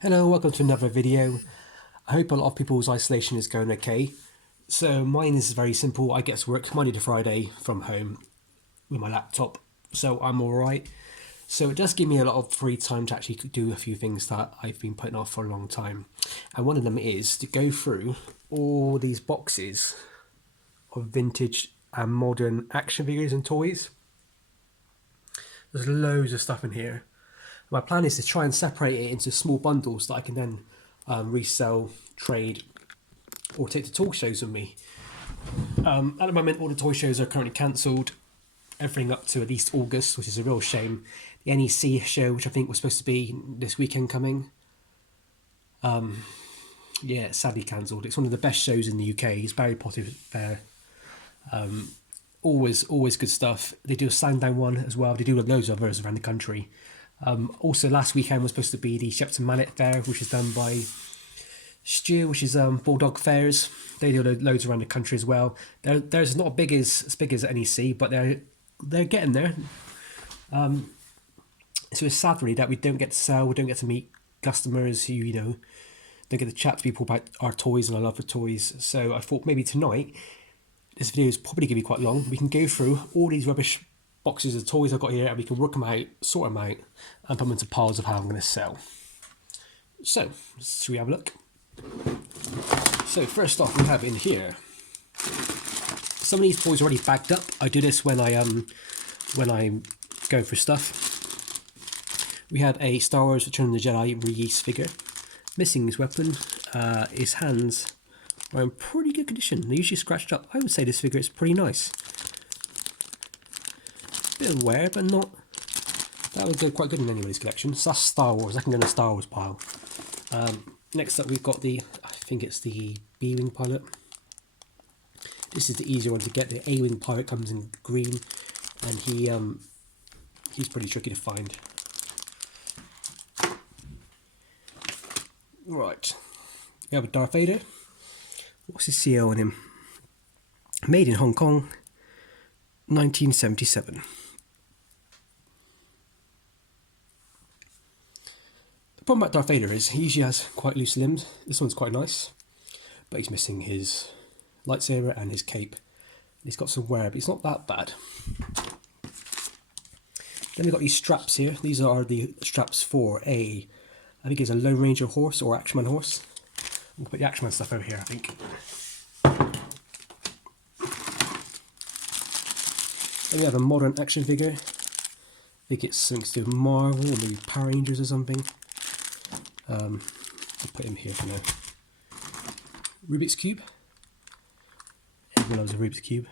Hello, welcome to another video. I hope a lot of people's isolation is going okay. So mine is very simple. I get to work Monday to Friday from home with my laptop, so I'm alright. So it does give me a lot of free time to actually do a few things that I've been putting off for a long time. And one of them is to go through all these boxes of vintage and modern action figures and toys. There's loads of stuff in here. My plan is to try and separate it into small bundles that I can then resell, trade, or take to toy shows with me. At the moment, all the toy shows are currently cancelled. Everything up to at least August, which is a real shame. The NEC show, which I think was supposed to be this weekend coming, yeah, it's sadly cancelled. It's one of the best shows in the UK. It's very popular there. Always good stuff. They do a Sandown one as well. They do loads of others around the country. Also, last weekend was supposed to be the Shepton Mallet Fair, which is done by Stew, which is Bulldog Fairs. They do loads around the country as well. There's not as big as NEC, but they're getting there. So it's sad really that we don't get to sell, we don't get to meet customers who don't get to chat to people about our toys and our love for toys. So I thought maybe tonight, this video is probably going to be quite long. We can go through all these rubbish boxes of toys I've got here, and we can work them out, sort them out, and put them into piles of how I'm going to sell. So, should we have a look? So first off, we have in here, some of these toys are already bagged up. I do this when I'm going for stuff. We had a Star Wars Return of the Jedi Reese figure. Missing his weapon. His hands are in pretty good condition. They're usually scratched up. I would say this figure is pretty nice. Bit of wear, but not. That would go quite good in anybody's collection. So that's Star Wars. I can go in the Star Wars pile. Next up, we've got I think it's the B-Wing pilot. This is the easier one to get. The A-Wing pilot comes in green, and he's pretty tricky to find. Right, we have a Darth Vader. What's his CO on him? Made in Hong Kong, 1977. The problem about Darth Vader is he usually has quite loose limbs. This one's quite nice, but he's missing his lightsaber and his cape. He's got some wear, but it's not that bad. Then we've got these straps here. These are the straps for I think it's a Lone Ranger horse or Action Man horse. We'll put the Action Man stuff over here, I think. Then we have a modern action figure. I think it's something to do with Marvel or maybe Power Rangers or something. I'll put him here for now. Rubik's Cube. Everyone loves a Rubik's Cube.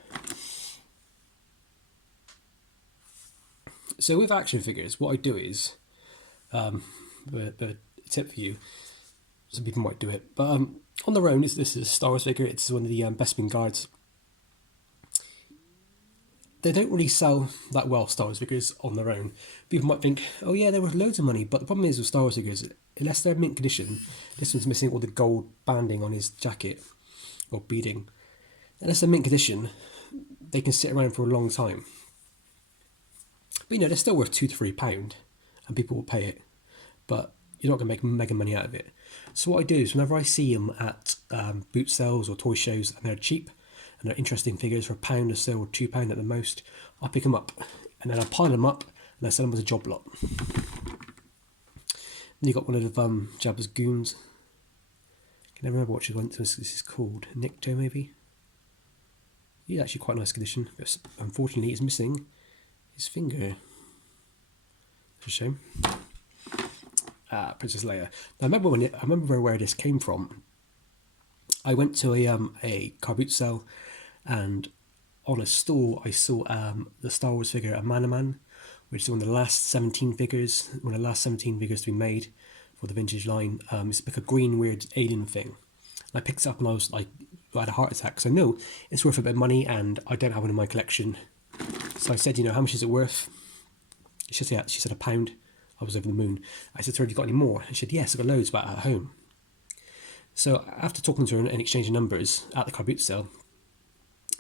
So with action figures, what I do is, but a tip for you, some people might do it, but on their own, this is a Star Wars figure. It's one of the Bespin guards. They don't really sell that well, Star Wars figures, on their own. People might think, oh yeah, they're worth loads of money, but the problem is with Star Wars figures, unless they're mint condition, this one's missing all the gold banding on his jacket, or beading. Unless they're mint condition, they can sit around for a long time. But they're still worth £2 to £3, and people will pay it. But you're not going to make mega money out of it. So what I do is whenever I see them at boot sales or toy shows and they're cheap and they're interesting figures for £1 or so or £2 at the most, I'll pick them up and then I pile them up and I sell them as a job lot. Then you got one of Jabba's goons. I can never remember what this is called. Nikto maybe. He's actually quite nice condition. But unfortunately, he's missing his finger. It's a shame. Princess Leia. Now, I remember where this came from. I went to a car boot sale, and on a stall I saw the Star Wars figure, a Man, which is one of the last 17 figures, to be made for the vintage line. It's like a green weird alien thing. And I picked it up and I was like, I had a heart attack because I know it's worth a bit of money and I don't have one in my collection. So I said, how much is it worth? She said £1. I was over the moon. I said to her, have you got any more? And she said, yes, I've got loads, but at home. So after talking to her and exchanging numbers at the car boot sale,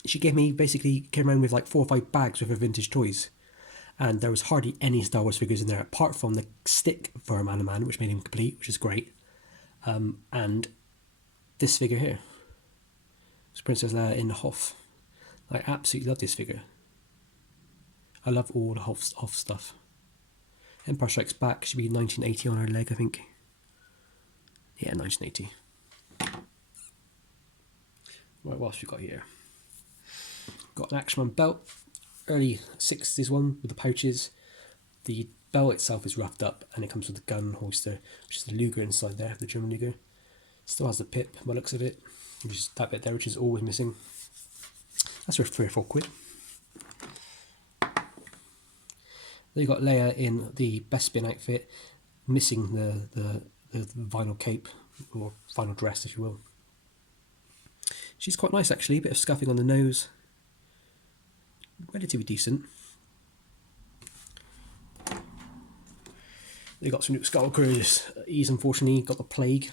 she came around with like 4 or 5 bags with her vintage toys. And there was hardly any Star Wars figures in there, apart from the stick for Man, which made him complete, which is great. And this figure here, it's Princess Leia in the Hoth. I absolutely love this figure. I love all the Hoth stuff. Empire Strikes Back should be 1980 on her leg, I think. Yeah, 1980. Right, what else we got here? Got an Action Man belt, early 60s one with the pouches. The belt itself is wrapped up and it comes with the gun holster, which is the Luger inside there, the German Luger. Still has the pip by the looks of it, which is that bit there, which is always missing. That's worth 3 or 4 quid. Then you got Leia in the Bespin outfit, missing the vinyl cape, or vinyl dress, if you will. She's quite nice actually, a bit of scuffing on the nose. Relatively decent. They got some Luke Skywalker. He's unfortunately got the plague.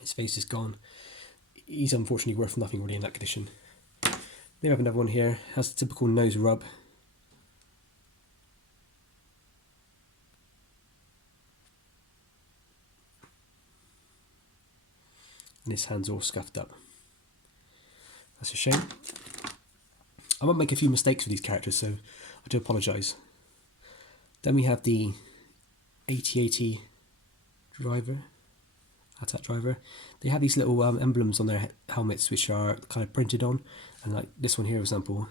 His face is gone. He's unfortunately worth nothing really in that condition. They have another one here. Has the typical nose rub. And his hand's all scuffed up. That's a shame. I might make a few mistakes with these characters, so I do apologise. Then we have the 8080 driver, attack driver. They have these little emblems on their helmets which are kind of printed on, and like this one here, for example,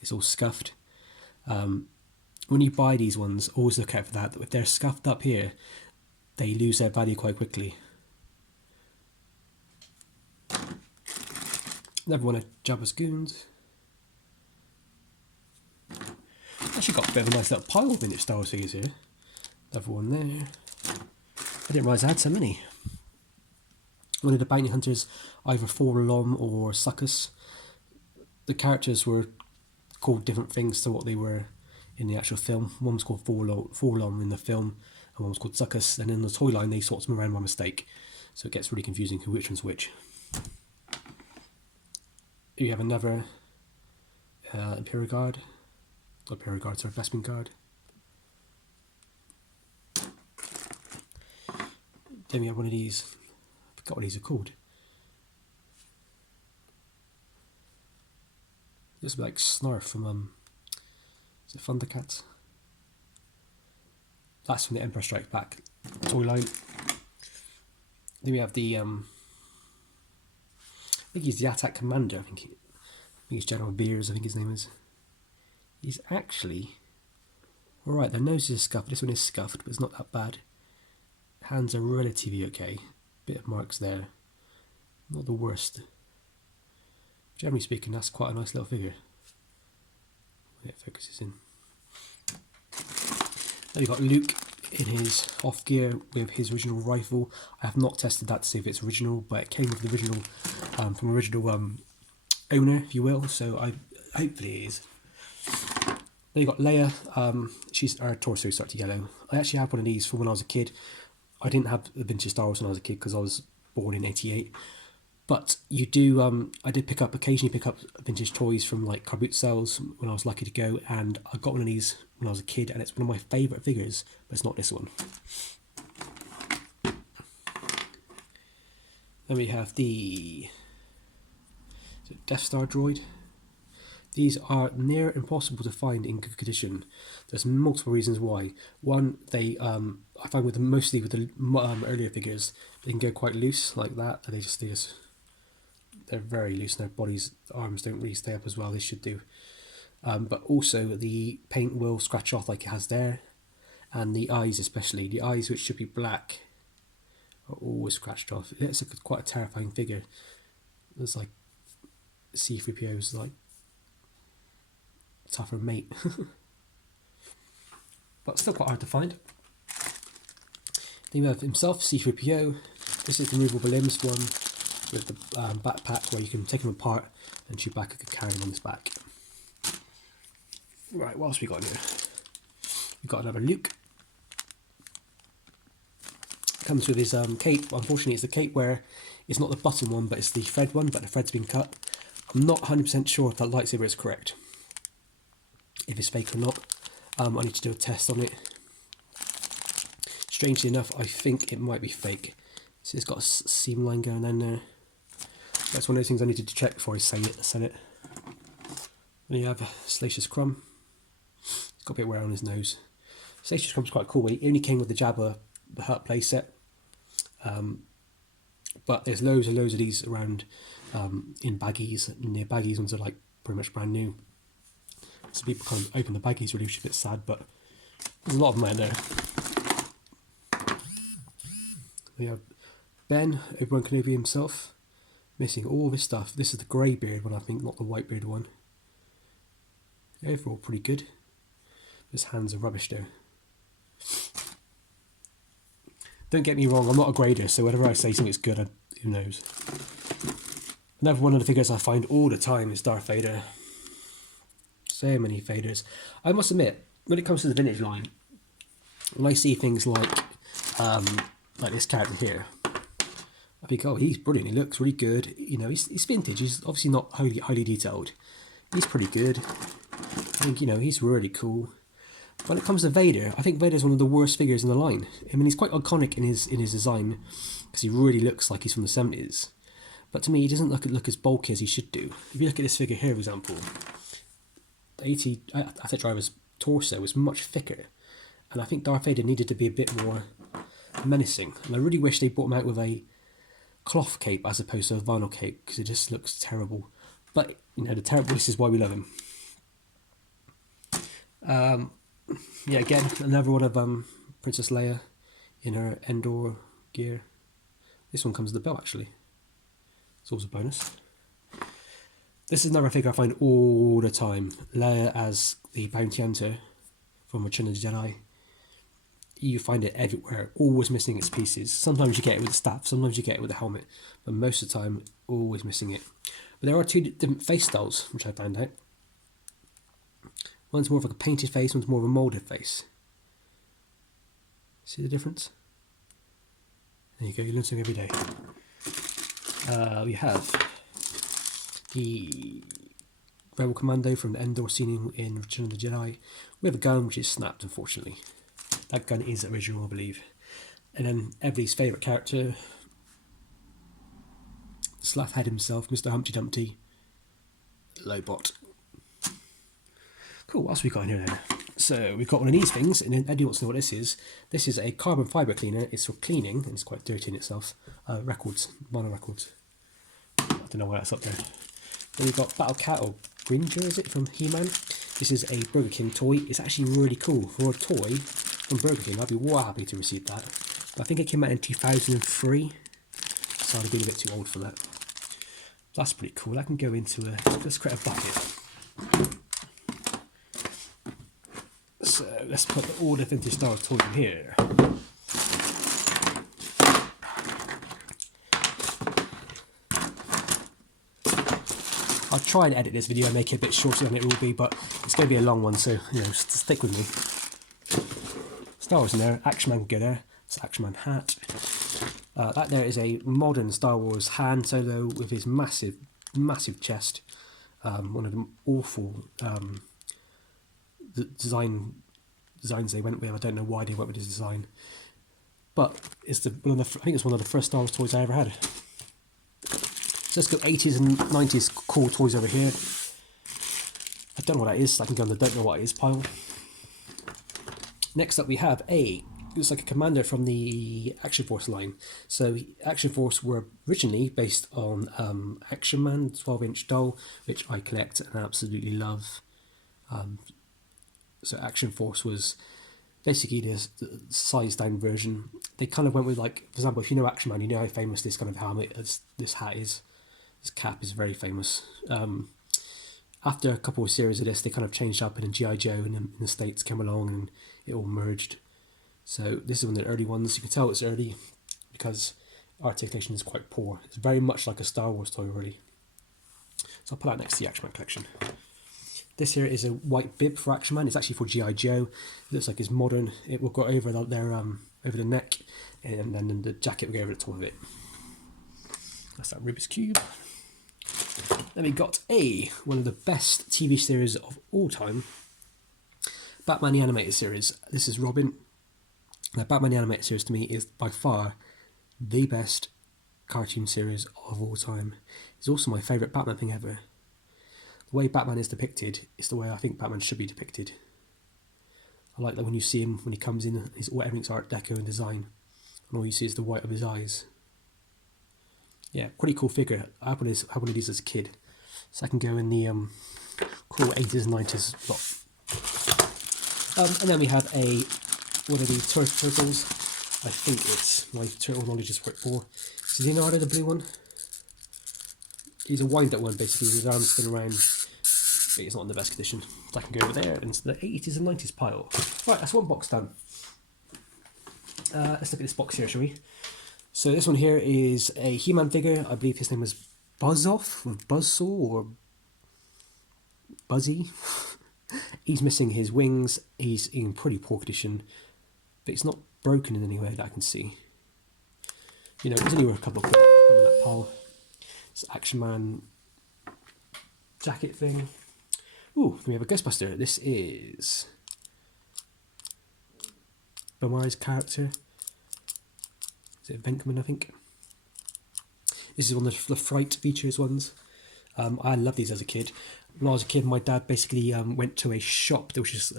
is all scuffed. When you buy these ones, always look out for that. If they're scuffed up here, they lose their value quite quickly. Another one of Jabba's goons. Actually got a bit of a nice little pile of vintage Star Wars figures here. Another one there. I didn't realise I had so many. One of the bounty hunters, either Forlom or Succus. The characters were called different things to what they were in the actual film. One was called Forlom in the film, and one was called Succus, and in the toy line they swapped them around by mistake. So it gets really confusing who which one's which. Here you have another Imperial Guard. Not Imperial Guard, sorry, Bespin Guard. Then we have one of these, I forgot what these are called. This is like Snarf from, is it Thundercats? That's from the Empire Strikes Back toy line. Then we have the, I think he's the Attack Commander, I think he's General Beers, I think his name is. He's actually, alright, their nose is scuffed, this one is scuffed, but it's not that bad. Hands are relatively okay, bit of marks there, not the worst. Generally speaking, that's quite a nice little figure. It focuses in. Then we've got Luke in his off gear with his original rifle. I have not tested that to see if it's original, but it came with the original, from original owner, if you will, so hopefully it is. Then you've got Leia, her torso started yellow. I actually had one of these from when I was a kid. I didn't have the vintage Star Wars when I was a kid because I was born in 88. But you do, I did occasionally pick up vintage toys from like car boot sales when I was lucky to go, and I got one of these when I was a kid, and it's one of my favourite figures, but it's not this one. Then we have the Death Star droid. These are near impossible to find in good condition. There's multiple reasons why. One, they I find mostly with the earlier figures, they can go quite loose like that. They're very loose. Their bodies, arms don't really stay up as well. They should do. But also the paint will scratch off like it has there, and the eyes especially. The eyes, which should be black, are always scratched off. It's quite a terrifying figure. It's like C-3PO's like tougher mate. But still quite hard to find. Then we have himself, C-3PO. This is the removable limbs one with the backpack where you can take them apart and Chewbacca could carry them on his back. Right, what else we got here? We've got another Luke. Comes with his cape. Unfortunately, it's the cape where it's not the button one, but it's the thread one, but the thread's been cut. I'm not 100% sure if that lightsaber is correct, if it's fake or not. I need to do a test on it. Strangely enough, I think it might be fake. So it's got a seam line going down there. That's one of those things I needed to check before I sell it. Then you have Salacious Crumb. It's got a bit of wear on his nose. Salacious Crumb's quite cool. He only came with the Jabba, the Hut playset. But there's loads and loads of these around in baggies. And the baggies ones are like pretty much brand new. So people kind of open the baggies really, which is a bit sad, but there's a lot of them out there. We have Ben, Obi-Wan Kenobi himself, missing all this stuff. This is the grey beard one, I think, not the white beard one. Overall, pretty good. His hands are rubbish though. Don't get me wrong, I'm not a grader, so whenever I say something's good, who knows. Another one of the figures I find all the time is Darth Vader. So many Vaders. I must admit, when it comes to the vintage line, when I see things like this character here, I think, oh, he's brilliant. He looks really good. You know, he's vintage. He's obviously not highly detailed. He's pretty good. I think, you know, he's really cool. When it comes to Vader, I think Vader's one of the worst figures in the line. I mean, he's quite iconic in his design because he really looks like he's from the 70s. But to me, he doesn't look as bulky as he should do. If you look at this figure here, for example, the AT Driver's torso was much thicker. And I think Darth Vader needed to be a bit more menacing. And I really wish they brought him out with a cloth cape as opposed to a vinyl cape because it just looks terrible. But, you know, this is why we love him. Yeah, again, another one of Princess Leia in her Endor gear. This one comes with the belt, actually. It's always a bonus. This is another figure I find all the time. Leia as the bounty hunter from Return of the Jedi. You find it everywhere, always missing its pieces. Sometimes you get it with the staff, sometimes you get it with the helmet, but most of the time, always missing it. But there are two different face styles, which I found out. One's more of like a painted face, one's more of a moulded face. See the difference? There you go, you learn something every day. We have the Rebel Commando from the Endor scene in Return of the Jedi. We have a gun which is snapped, unfortunately. That gun is original, I believe. And then everybody's favourite character, Slathhead himself, Mr. Humpty Dumpty, Lobot. Cool, what else have we got in here then? So we've got one of these things, and then Eddie wants to know what this is. This is a carbon fibre cleaner. It's for cleaning, and it's quite dirty in itself. Records, mono records. I don't know why that's up there. Then we've got Battle Cat, or Gringer, is it, from He-Man? This is a Burger King toy. It's actually really cool. For a toy from Burger King, I'd be well happy to receive that. But I think it came out in 2003, so I'd have been a bit too old for that. That's pretty cool. That can go into let's create a bucket. So let's put all the vintage Star Wars toys in here. I'll try and edit this video and make it a bit shorter than it will be, but it's going to be a long one, so you know, stick with me. Star Wars in there, Action Man can go there. It's Action Man hat. That there is a modern Star Wars Han Solo with his massive chest. One of them awful designs they went with. I don't know why they went with this design, but it's I think it's one of the first Star Wars toys I ever had. So let's go 80s and 90s cool toys over here. I don't know what that is. I can go on the don't know what it is pile. Next up we have looks like a commander from the Action Force line. So Action Force were originally based on Action Man 12-inch doll, which I collect and absolutely love. So Action Force was basically the sized down version. They kind of went with, like, for example, if you know Action Man, you know how famous this kind of helmet, this hat is. This cap is very famous. After a couple of series of this, they kind of changed up, and then G.I. Joe in the States came along and it all merged. So this is one of the early ones. You can tell it's early because articulation is quite poor. It's very much like a Star Wars toy already. So I'll put that next to the Action Man collection. This here is a white bib for Action Man. It's actually for G.I. Joe. It looks like it's modern. It will go over their over the neck, and then the jacket will go over the top of it. That's that Rubik's Cube. Then we got one of the best TV series of all time, Batman the Animated Series. This is Robin. Now, Batman the Animated Series to me is by far the best cartoon series of all time. It's also my favourite Batman thing ever. The way Batman is depicted is the way I think Batman should be depicted. I like that when you see him, when he comes in, everything's Art Deco and design, and all you see is the white of his eyes. Yeah, pretty cool figure. I had one of these as a kid, so I can go in the cool 80s and 90s lot. And then we have one of the turtles. I think it's my turtle knowledge is for. Is Leonardo the blue one? He's a wind-up one basically, with his arms spin around. But he's not in the best condition. So I can go over there into the 80s and 90s pile. Right, that's one box done. Let's look at this box here, shall we? So this one here is a He-Man figure. I believe his name was Buzz-Off, or Buzzsaw, or Buzzy. He's missing his wings. He's in pretty poor condition, but it's not broken in any way that I can see. You know, it's only worth a couple of quid in that pile. It's Action Man jacket thing. Ooh, then we have a Ghostbuster. This is Bill Murray's character. Is it Venkman, I think? This is one of the Fright Features ones. I loved these as a kid. When I was a kid, my dad basically went to a shop that was just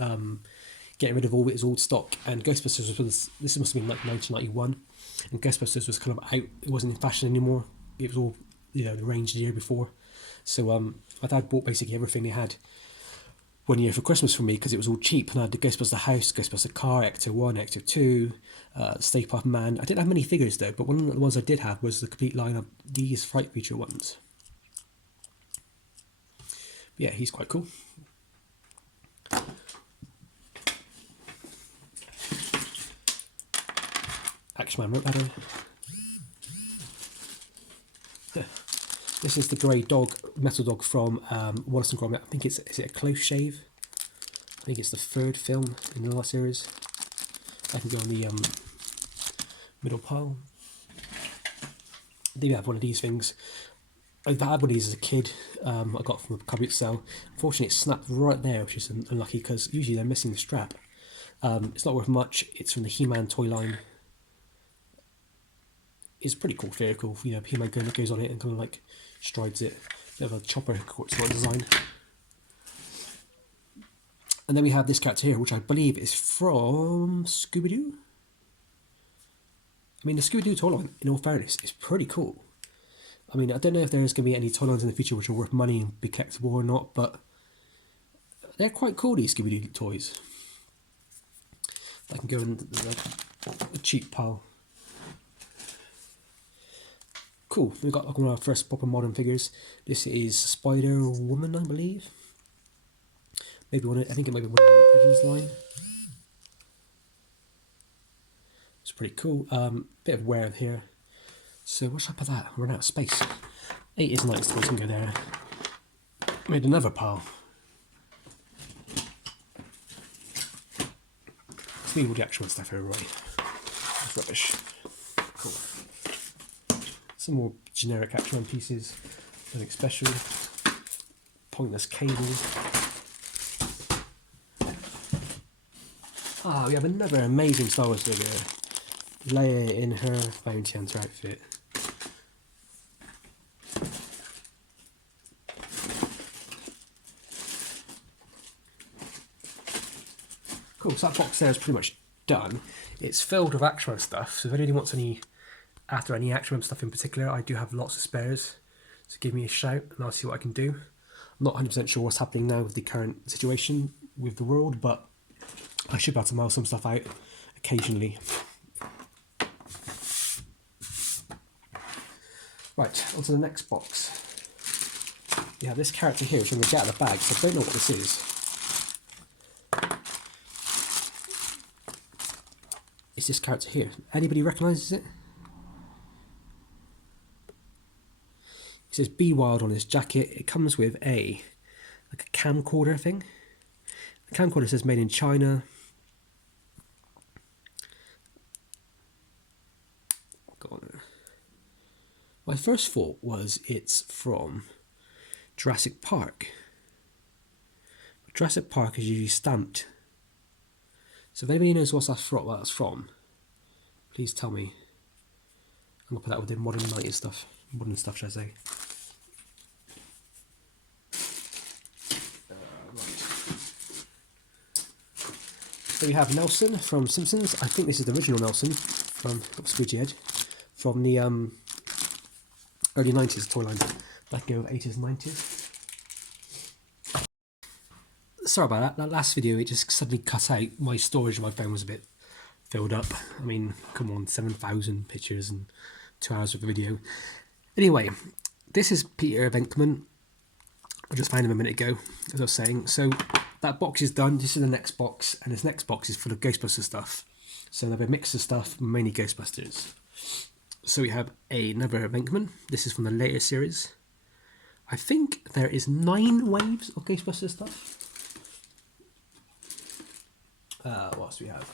getting rid of all its old stock, and Ghostbusters was, this must have been like 1991, and Ghostbusters was kind of out, it wasn't in fashion anymore, it was all, you know, arranged the year before. So my dad bought basically everything they had one year for Christmas for me, because it was all cheap, and I had the Ghostbuster house, Ghostbuster car, Ecto 1, Ecto 2, Stay Puft Man. I didn't have many figures though, but one of the ones I did have was the complete line of these Fright Feature ones. Yeah, he's quite cool. Action Man rope ladder. This is the grey dog, metal dog from Wallace and Gromit. I think is it a Close Shave? I think it's the third film in the last series. I can go on the middle pile. Then we have one of these things. I've had one of these as a kid. I got from a cupboard sale. Unfortunately, it snapped right there, which is unlucky because usually they're missing the strap. It's not worth much. It's from the He-Man toy line. It's a pretty cool vehicle. You know, He-Man goes on it and kind of like strides it. Bit of a chopper sort of design. And then we have this character here, which I believe is from Scooby-Doo. I mean, the Scooby-Doo toy line, in all fairness, is pretty cool. I mean, I don't know if there's going to be any toy lines in the future which are worth money and be collectible or not, but they're quite cool, these Scooby-Doo toys. I can go in the cheap pile. Cool, we've got one of our first proper modern figures. This is Spider-Woman, I believe. Maybe one, I think it might be one of the Legends line. It's pretty cool. Bit of wear here. So what's up with that? We're running out of space. 8 is nice, so we can go there. Made another pile. Let's leave all the actual stuff here, right? That's rubbish. Cool. Some more generic Action Man pieces. Nothing special. Pointless cables. Ah, we have another amazing Star Wars figure. Leia in her bounty hunter outfit. Cool, so that box there is pretty much done. It's filled with Action Man stuff, so if anybody wants any Action Man stuff in particular, I do have lots of spares. So give me a shout and I'll see what I can do. I'm not 100% sure what's happening now with the current situation with the world, but I should be able to mail some stuff out occasionally. Right, on to the next box. We have this character here, which I'm going to get out of the bag, so I don't know what this is. It's this character here. Anybody recognises it? It says Be Wild on his jacket. It comes with like a camcorder thing. The camcorder says made in China. Go on there. My first thought was it's from Jurassic Park. Jurassic Park is usually stamped. So if anybody knows what that's from, Please tell me. I'm gonna put that within modern 90s stuff. Modern stuff, should I say? So we have Nelson from Simpsons. I think this is the original Nelson from Squidgy Head from the early 90s toy line, back in the 80s and 90s. Sorry about that. That last video, it just suddenly cut out. My storage on my phone was a bit filled up. I mean, come on, 7,000 pictures and 2 hours of video. Anyway, this is Peter Venkman. I just found him a minute ago, as I was saying. So that box is done. This is the next box, and this next box is full of Ghostbusters stuff. So they have a mix of stuff, mainly Ghostbusters. So we have another Venkman. This is from the later series. I think there is 9 waves of Ghostbusters stuff. What else do we have?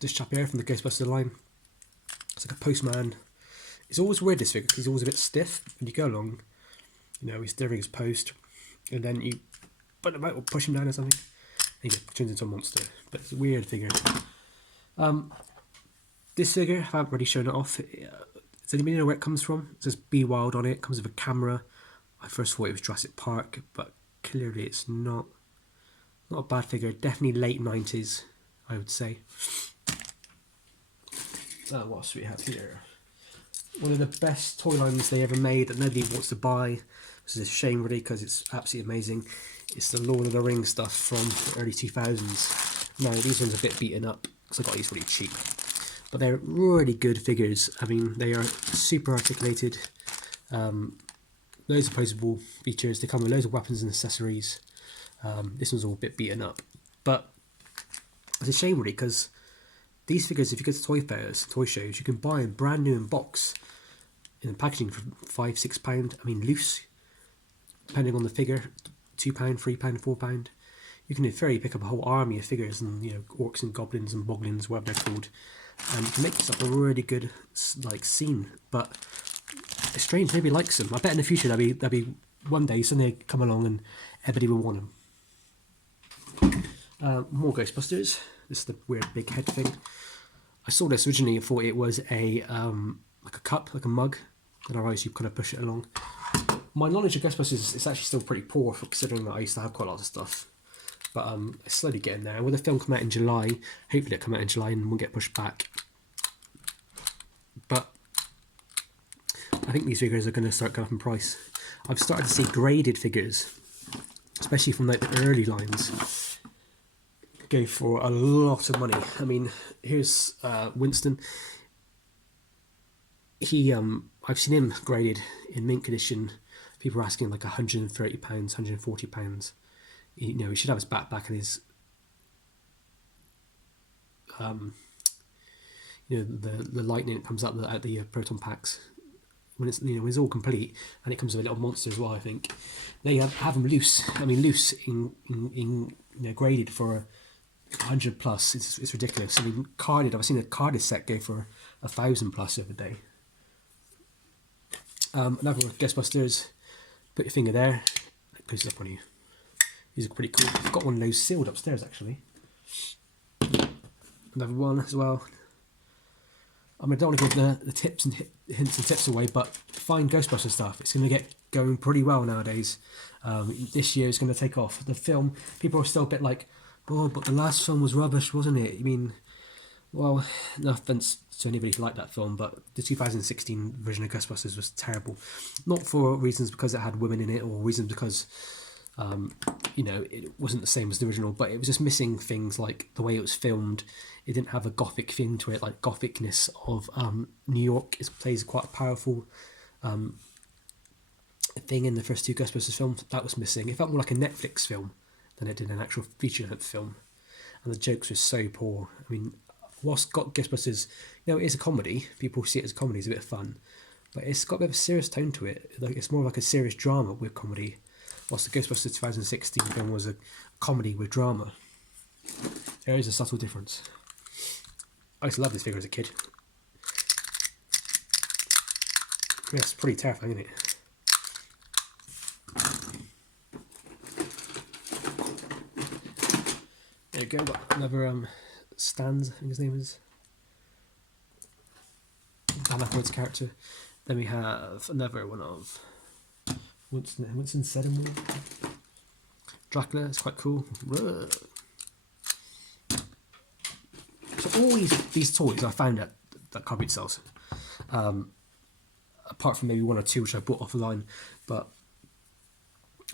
This chap here from the Ghostbusters line. It's like a postman. It's always weird, this figure, because he's always a bit stiff. When you go along, you know, he's steering his post, and then you put him out or push him down or something, and he turns into a monster. But it's a weird figure. This figure, I haven't really shown it off. Does anybody know where it comes from? It says Be Wild on it. It comes with a camera. I first thought it was Jurassic Park, but clearly it's not. Not a bad figure. Definitely late 90s, I would say. What else do we have here? One of the best toy lines they ever made that nobody wants to buy. This is a shame really, because it's absolutely amazing. It's the Lord of the Rings stuff from the early 2000s. Now these ones are a bit beaten up because I got these really cheap, but they're really good figures. I mean, they are super articulated. Loads of posable features. They come with loads of weapons and accessories. This one's all a bit beaten up, but it's a shame really, because these figures, if you go to toy fairs, toy shows, you can buy them brand new in box, in the packaging for £5-6. I mean, loose, depending on the figure, £2, £3, £4. You can in theory pick up a whole army of figures, and you know, orcs and goblins and boglins, whatever they're called, and you can make yourself a really good like scene. But it's strange, nobody likes them. I bet in the future there'll be one day suddenly they come along and everybody will want them. More Ghostbusters. This is the weird big head thing. I saw this originally and thought it was a like a cup, like a mug, and I realised you kind of push it along. My knowledge of Ghostbusters is actually still pretty poor, considering that I used to have quite a lot of stuff. But it's slowly getting there. With the film come out in July, hopefully it'll come out in July and won't get pushed back. But I think these figures are going to start going up in price. I've started to see graded figures, especially from like the early lines, go for a lot of money. I mean, here's Winston. I've seen him graded in mint condition. People are asking like £130, £140. You know, he should have his back and his you know, the lightning that comes out at the proton packs when it's, you know, when it's all complete, and it comes with a little monster as well. I think they have them loose. I mean, loose in you know, graded for 100 plus. It's ridiculous. I mean, carded. I've seen a carded set go for 1,000 plus the other day. Another one, Ghostbusters. Put your finger there. It pushes up on you. These are pretty cool. I've got one of those sealed upstairs actually. Another one as well. I mean, I don't want to give the tips and hints and tips away, but find Ghostbusters stuff. It's going to get going pretty well nowadays. This year is going to take off. The film, people are still a bit like, oh, but the last film was rubbish, wasn't it? I mean, well, no offense to anybody who liked that film, but the 2016 version of Ghostbusters was terrible. Not for reasons because it had women in it, or reasons because you know, it wasn't the same as the original, but it was just missing things like the way it was filmed. It didn't have a gothic thing to it, like gothicness of New York. It plays quite a powerful thing in the first two Ghostbusters films. That was missing. It felt more like a Netflix film than it did an actual feature-length film, and the jokes were so poor. I mean, whilst got Ghostbusters, you know, it is a comedy. People see it as a comedy, it's a bit of fun, but it's got a bit of a serious tone to it. Like, it's more like a serious drama with comedy, whilst the Ghostbusters 2016 film was a comedy with drama. There is a subtle difference. I used to love this figure as a kid. Yeah, it's pretty terrifying, isn't it? There you go, got another Stans, I think his name is. Anna Freud's character. Then we have another one of Winston Sedimore. Dracula, it's quite cool. So all these toys I found at car boot sales. Apart from maybe one or two which I bought offline, but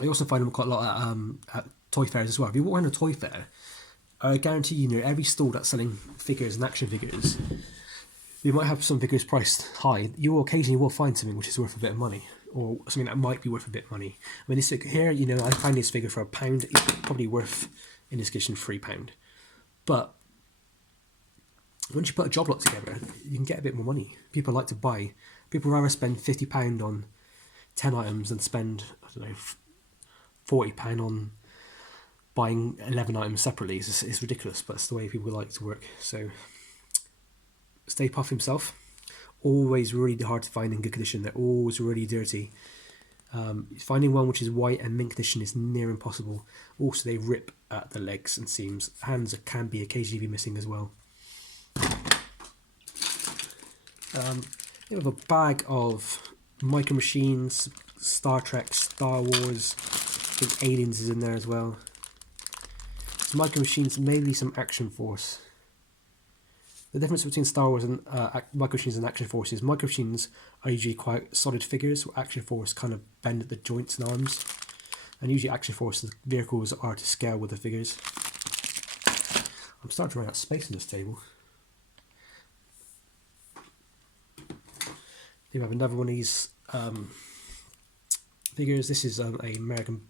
I also find them quite a lot at toy fairs as well. If you walk around a toy fair, I guarantee you know every stall that's selling figures and action figures, you might have some figures priced high. You will occasionally find something which is worth a bit of money, or something that might be worth a bit of money. I mean, this figure here, you know, I found this figure for £1. It's probably worth in this condition £3. But once you put a job lot together, you can get a bit more money. People like to buy. People rather spend £50 on 10 items than spend, I don't know, £40 on buying 11 items separately. It's ridiculous, but it's the way people like to work. So, Stay Puft himself, always really hard to find in good condition. They're always really dirty. Finding one which is white and mint condition is near impossible. Also, they rip at the legs and seams. Hands can be occasionally be missing as well. We have a bag of Micro Machines, Star Trek, Star Wars. I think Aliens is in there as well. Some Micro Machines, maybe some Action Force. The difference between Star Wars and Micro Machines and Action Force is Micro Machines are usually quite solid figures, while Action Force kind of bend at the joints and arms. And usually Action Force, the vehicles are to scale with the figures. I'm starting to run out of space on this table. You have another one of these figures. This is an American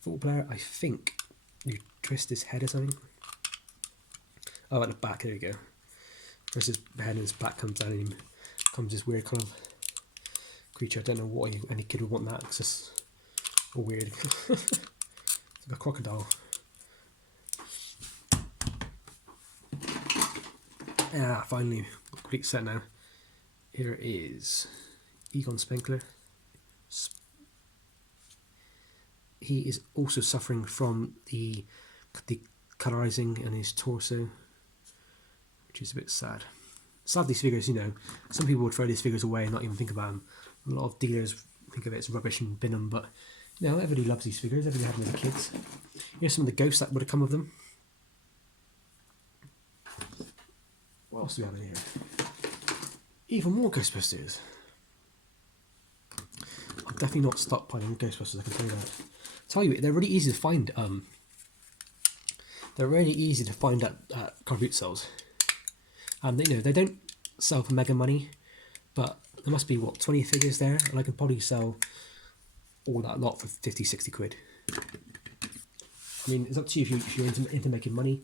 football player. I think you twist his head or something. Oh, at the back, there you go. Whereas his head and his back comes down and comes this weird kind of creature. I don't know why any kid would want that. It's just weird. It's like a crocodile. Ah, finally, complete set now. Here is Egon Spenkler. He is also suffering from the colorizing in his torso, which is a bit sad. Sad these figures, you know, some people would throw these figures away and not even think about them. A lot of dealers think of it as rubbish and bin them, but you know, everybody loves these figures, everybody had them as kids. Here's some of the ghosts that would have come of them. What else do we have in here? Even more Ghostbusters. I've definitely not stockpiling Ghostbusters, I can tell you that. Tell you, they're really easy to find. They're really easy to find at car boot sales. And you know, they don't sell for mega money, but there must be what 20 figures there, and I can probably sell all that lot for 50, 60 quid. I mean, it's up to you if you're into making money.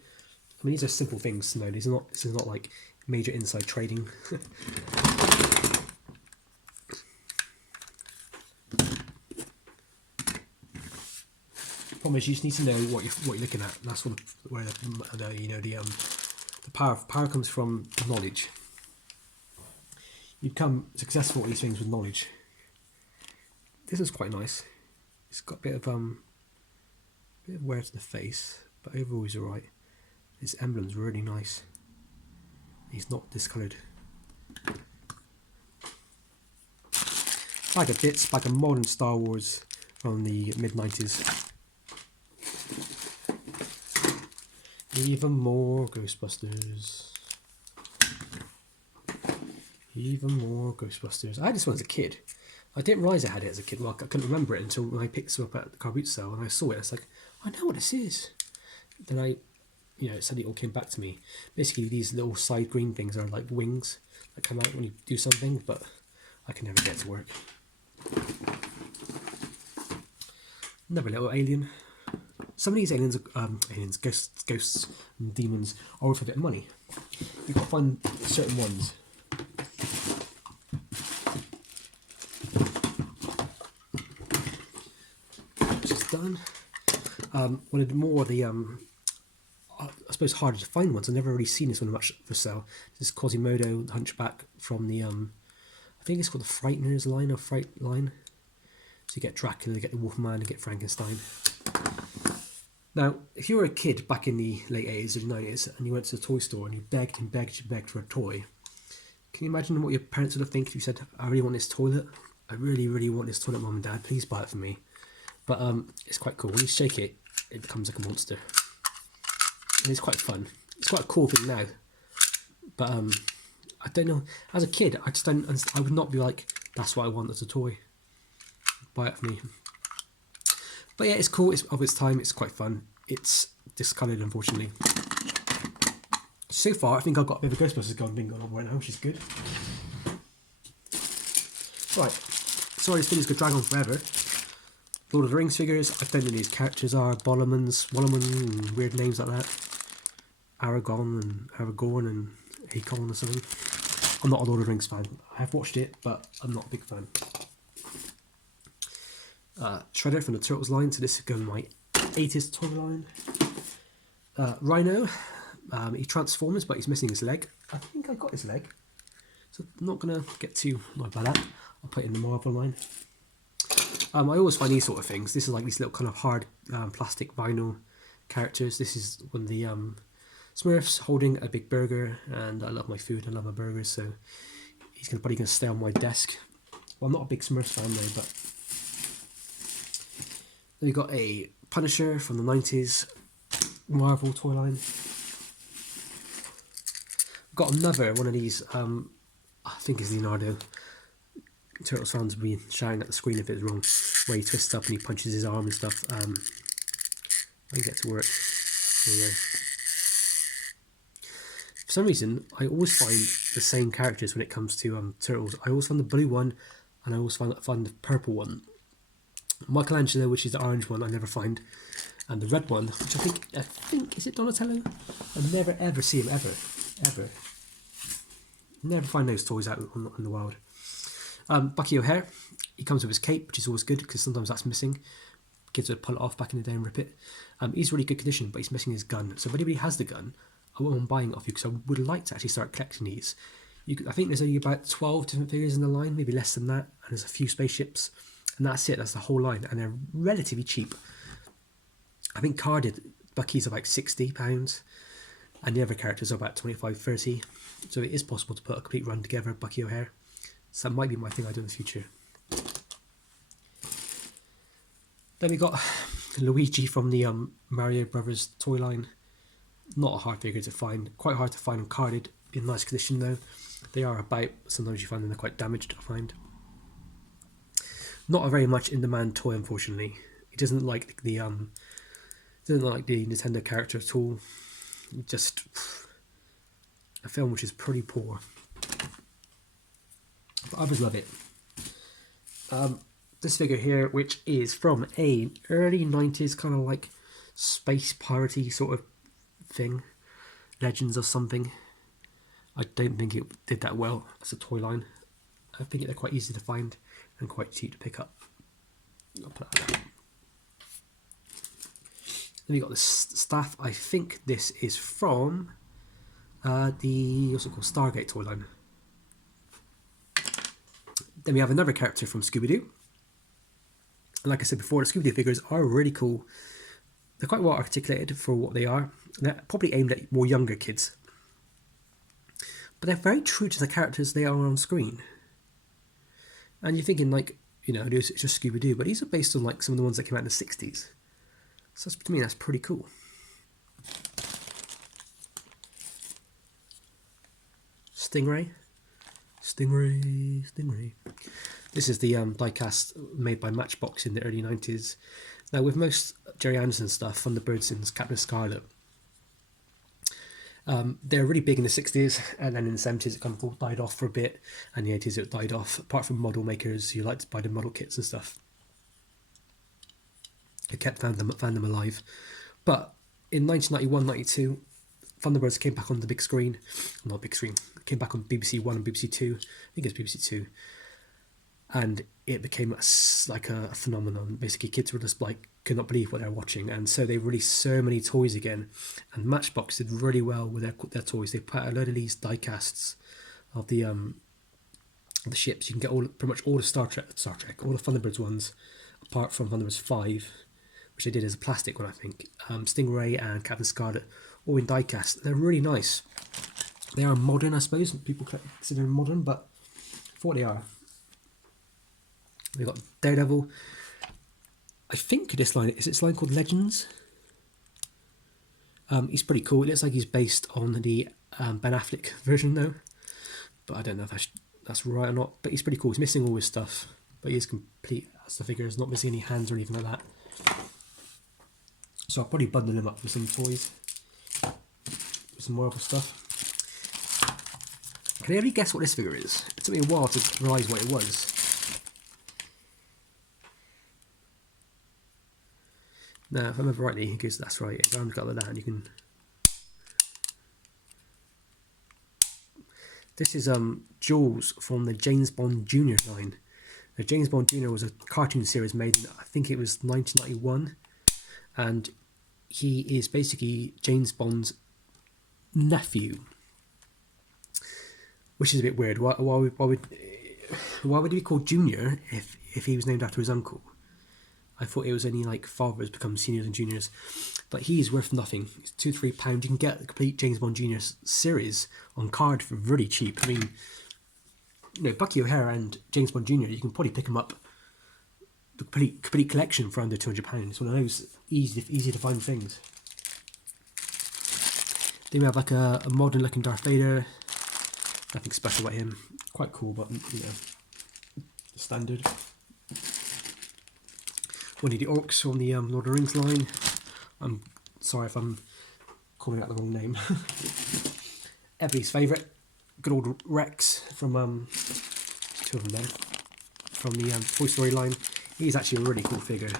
I mean, these are simple things. You know, this is not like major inside trading. Problem is, you just need to know what you're looking at. That's where the power comes from knowledge. You become successful at these things with knowledge. This is quite nice. It's got a bit of wear to the face, but overall he's alright. This emblem's really nice. He's not discoloured. Bag of bits, bag of modern Star Wars from the mid-90s. Even more Ghostbusters. Even more Ghostbusters. I had this one as a kid. I didn't realise I had it as a kid. Well, I couldn't remember it until when I picked it up at the car boot sale and I saw it. I was like, I know what this is. Then suddenly it all came back to me. Basically, these little side green things are like wings that come out when you do something, but I can never get it to work. Another little alien. Some of these aliens, ghosts and demons are worth a bit of money. You've got to find certain ones. Which is done. One of the more the I suppose harder to find ones. I've never really seen this one much for sale. This is Quasimodo, the Hunchback from the I think it's called the Frighteners line or Fright line. So you get Dracula, you get the Wolfman, you get Frankenstein. Now, if you were a kid back in the late 80s or 90s and you went to the toy store and you begged for a toy, Can you imagine what your parents would have think if you said, I really want this toilet? I really, really want this toilet, Mum and Dad. Please buy it for me. But it's quite cool. When you shake it, it becomes like a monster. And it's quite fun. It's quite a cool thing now. But I don't know. As a kid, I just don't. I would not be like, that's what I want as a toy. Buy it for me. But yeah, it's cool. It's of its time. It's quite fun. It's discoloured, unfortunately. So far, I think I've got a bit of a Ghostbusters bingo on right now, which is good. Right. Sorry, this video's going to drag on forever. Lord of the Rings figures. I don't know who these characters are. Bolomon, and weird names like that. Aragorn and Aegon or something. I'm not a Lord of the Rings fan. I have watched it, but I'm not a big fan. Shredder from the Turtles line. So this is going my 80s toy line. Rhino. He transforms, but he's missing his leg. I think I got his leg. So I'm not going to get too annoyed by that. I'll put it in the Marvel line. I always find these sort of things. This is like these little kind of hard plastic vinyl characters. This is one of the Smurfs holding a big burger, and I love my food. I love my burgers, so he's probably going to stay on my desk. Well, I'm not a big Smurfs fan though, but then we got a Punisher from the 90s Marvel toy line. Got another one of these. I think it's Leonardo. Turtles fans will be shouting at the screen if it's wrong, where he twists up and he punches his arm and stuff. I get to work. There you go. For some reason, I always find the same characters when it comes to Turtles. I always find the blue one, and I always find the purple one. Michelangelo, which is the orange one, I never find, and the red one, which I think is it Donatello? I never ever see him ever. Never find those toys out in the wild. Bucky O'Hare, he comes with his cape, which is always good because sometimes that's missing. Kids would pull it off back in the day and rip it. He's really good condition, but he's missing his gun. So if anybody has the gun, I won't mind buying it off you because I would like to actually start collecting these. I think there's only about 12 different figures in the line, maybe less than that, and there's a few spaceships, and that's it. That's the whole line, and they're relatively cheap. I think carded Bucky's about £60, and the other characters are about 25-30. So it is possible to put a complete run together of Bucky O'Hare. So that might be my thing I do in the future. Then we got Luigi from the Mario Brothers toy line. Not a hard figure to find. Quite hard to find them carded in nice condition though. They are about. Sometimes you find them, they're quite damaged to find. Not a very much in demand toy, unfortunately. It doesn't like the Nintendo character at all. Just a film which is pretty poor. But others love it. This figure here, which is from a early 90s kind of like space piratey sort of thing. Legends of something. I don't think it did that well as a toy line. I think they're quite easy to find and quite cheap to pick up. I'll put that down. Then we got this staff. I think this is from the what's it called, Stargate toy line. Then we have another character from Scooby-Doo. And like I said before, the Scooby-Doo figures are really cool. They're quite well articulated for what they are. They're probably aimed at more younger kids. But they're very true to the characters they are on screen. And you're thinking like, it's just Scooby-Doo, but these are based on like some of the ones that came out in the 60s. So to me, that's pretty cool. Stingray. This is the diecast made by Matchbox in the early 90s. Now, with most Jerry Anderson stuff, Thunderbirds and Captain Scarlet, they're really big in the 60s, and then in the 70s it kind of all died off for a bit, and in the 80s it died off, apart from model makers who liked to buy the model kits and stuff. It kept fandom alive. But in 1991-92, Thunderbirds came back on the big screen. Not big screen. It came back on BBC One and BBC Two. I think it was BBC Two. And it became like a phenomenon. Basically, kids were just like, could not believe what they were watching. And so they released so many toys again. And Matchbox did really well with their toys. They put out a load of these diecasts of the ships. You can get pretty much all the Star Trek, all the Thunderbirds ones, apart from Thunderbirds 5, which they did as a plastic one, I think. Stingray and Captain Scarlet, all in diecast. They're really nice. They are modern, I suppose. People consider them modern, but for what they are. We've got Daredevil. I think this line, is this line called Legends? He's pretty cool. It looks like he's based on the Ben Affleck version though. But I don't know if that's right or not. But he's pretty cool. He's missing all his stuff. But he is complete as the figure. He's not missing any hands or anything like that. So I'll probably bundle him up with some toys. With some more other stuff. Can anybody guess what this figure is? It took me a while to realise what it was. Now, if I remember rightly, because that's right, his arms got like that, and you can. This is Jules from the James Bond Jr. line. Now, James Bond Jr. was a cartoon series made in, I think it was 1991, and he is basically James Bond's nephew, which is a bit weird. Why would he be called Junior if he was named after his uncle? I thought it was only like fathers become seniors and juniors, but he's worth nothing. It's £2-3. You can get the complete James Bond Jr. series on card for really cheap. I mean, you know, Bucky O'Hare and James Bond Jr. You can probably pick them up the complete collection for under £200. It's one of those easy to find things. Then we have like a modern looking Darth Vader. Nothing special about him. Quite cool, but you know, standard. One of the orcs from the Lord of the Rings line. I'm sorry if I'm calling out the wrong name. Everybody's favourite, good old Rex from two of them there, from the Toy Story line. He's actually a really cool figure.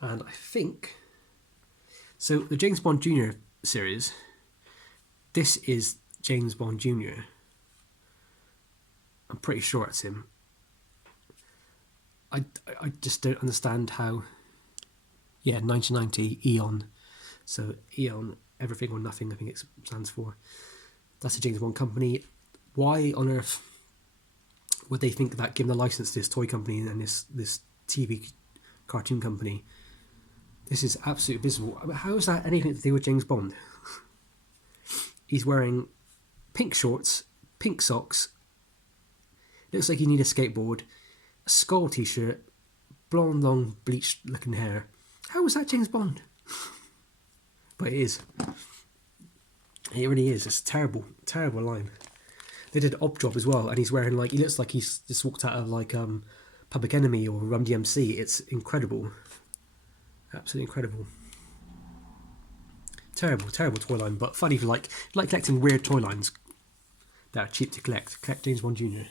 And I think so. The James Bond Jr. series. This is James Bond Jr. I'm pretty sure it's him. I just don't understand how. Yeah, 1990 Eon. So Eon, everything or nothing, I think it stands for. That's a James Bond company. Why on earth would they think that, given the license to this toy company and this TV cartoon company? This is absolutely visible. I mean, how is that anything to do with James Bond? He's wearing pink shorts, pink socks. Looks like you need a skateboard, a skull t-shirt, blonde, long, bleached looking hair. How is that James Bond? But it is. It really is. It's a terrible, terrible line. They did Ob Job as well, and he's wearing like, he looks like he's just walked out of like Public Enemy or Run DMC. It's incredible. Absolutely incredible. Terrible, terrible toy line, but funny for like collecting weird toy lines that are cheap to collect. Collect James Bond Jr.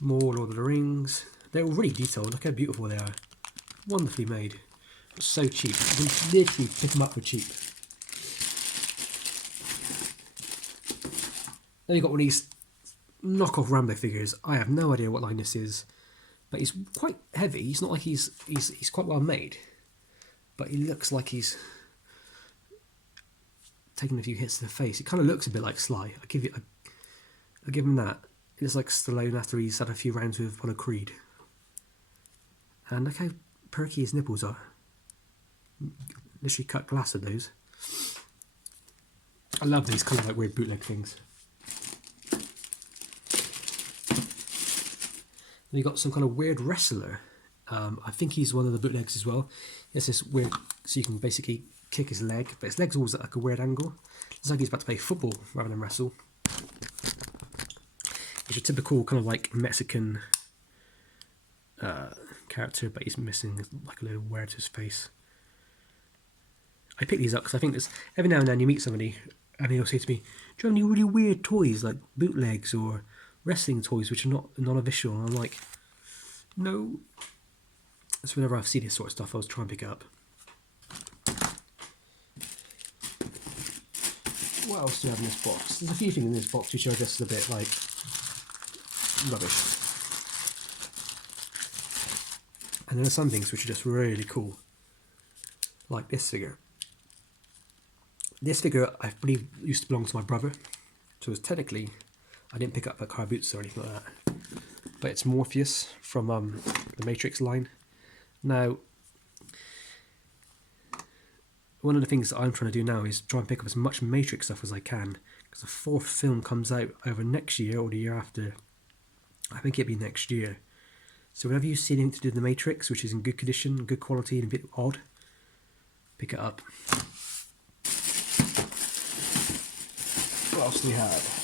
More Lord of the Rings. They're all really detailed. Look how beautiful they are. Wonderfully made. So cheap. You can literally pick them up for cheap. Then you've got one of these knockoff Rambo figures. I have no idea what line this is, but he's quite heavy. He's not like he's quite well made, but he looks like he's taking a few hits to the face. It kind of looks a bit like Sly. I'll give him that. It's like Stallone after he's had a few rounds with Apollo Creed. And look how perky his nipples are. Literally cut glass of those. I love these kind of like weird bootleg things. Then you got some kind of weird wrestler. I think he's one of the bootlegs as well. It's this weird, so you can basically kick his leg, but his leg's always at like a weird angle. It's like he's about to play football rather than wrestle. He's a typical kind of like Mexican character, but he's missing like a little wear to his face. I pick these up because I think this, every now and then you meet somebody and they'll say to me, do you have any really weird toys like bootlegs or wrestling toys which are not non-official? And I'm like, no. So whenever I see this sort of stuff, I was trying to pick it up. What else do we have in this box? There's a few things in this box which are just a bit like rubbish. And there are some things which are just really cool. Like this figure. This figure, I believe, used to belong to my brother. So it's technically, I didn't pick up a car boots or anything like that. But it's Morpheus from the Matrix line. Now, one of the things that I'm trying to do now is try and pick up as much Matrix stuff as I can, because the 4th film comes out over next year or the year after. I think it'll be next year. So whenever you see anything to do with the Matrix, which is in good condition, good quality, and a bit odd, pick it up. What else do we have?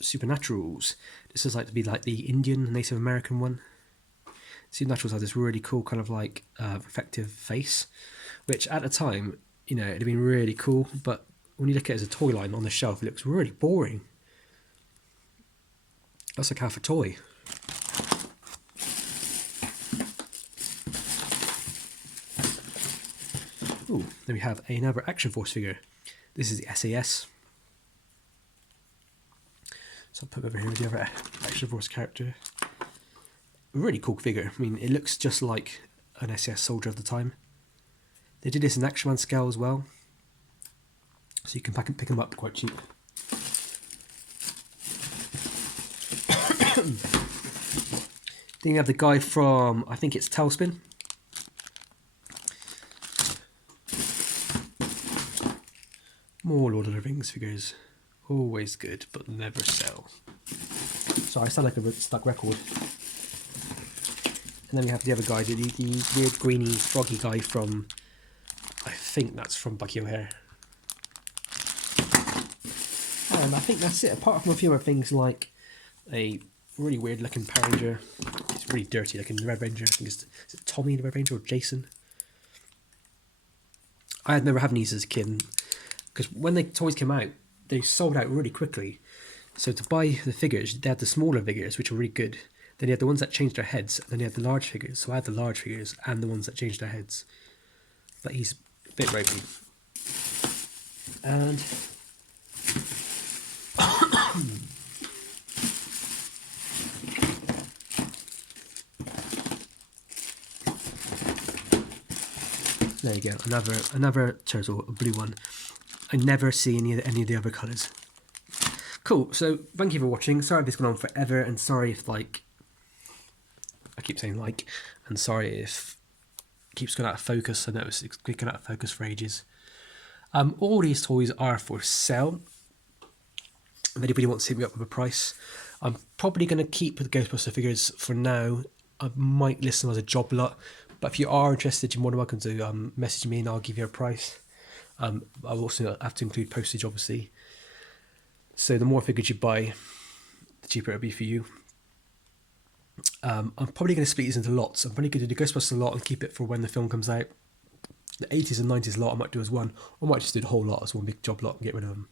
Supernaturals. This is like to be like the Indian Native American one. Supernaturals have this really cool kind of like effective face, which at the time, you know, it'd have been really cool, but when you look at it as a toy line on the shelf, it looks really boring. That's like half a toy. Ooh, then we have another Action Force figure. This is the SAS. So I'll put over here with the other Action Force character. A really cool figure. I mean, it looks just like an SAS soldier of the time. They did this in Action Man scale as well, so you can pick them up quite cheap. Then you have the guy from, I think it's Tailspin. More Lord of the Rings figures. Always good, but never sell. Sorry, I sound like a stuck record. And then we have the other guy, the weird greeny froggy guy from, I think that's from Bucky O'Hare. And I think that's it, apart from a few other things like a really weird looking Power Ranger. It's really dirty looking Red Ranger. I think is it Tommy the Red Ranger or Jason? I had never had these as a kid, because when the toys came out, they sold out really quickly. So to buy the figures, they had the smaller figures, which were really good. Then you had the ones that changed their heads, and then you had the large figures. So I had the large figures and the ones that changed their heads. But he's a bit ropey. And there you go, another turtle, a blue one. I never see any of the other colours. Cool, so thank you for watching. Sorry if this went on forever, and sorry if I keep saying and sorry if it keeps going out of focus. I know it's going out of focus for ages. All these toys are for sale. If anybody wants to hit me up with a price, I'm probably going to keep the Ghostbuster figures for now. I might list them as a job lot, but if you are interested, you're more than welcome to message me and I'll give you a price. I'll also have to include postage, obviously. So the more figures you buy, the cheaper it'll be for you. I'm probably going to split these into lots. I'm probably going to do the Ghostbusters lot and keep it for when the film comes out. The 80s and 90s lot I might do as one, or I might just do the whole lot as one big job lot and get rid of them.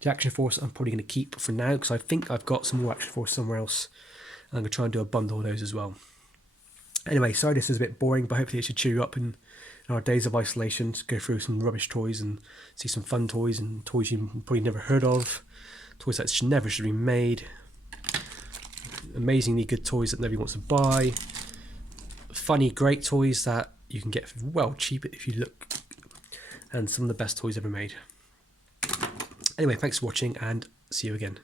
The Action Force I'm probably going to keep for now, because I think I've got some more Action Force somewhere else. And I'm going to try and do a bundle of those as well. Anyway, sorry this is a bit boring, but hopefully it should cheer you up in our days of isolation, to go through some rubbish toys and see some fun toys and toys you probably never heard of, toys that never should be made, amazingly good toys that nobody wants to buy, funny, great toys that you can get well cheap if you look, and some of the best toys ever made. Anyway, thanks for watching and see you again.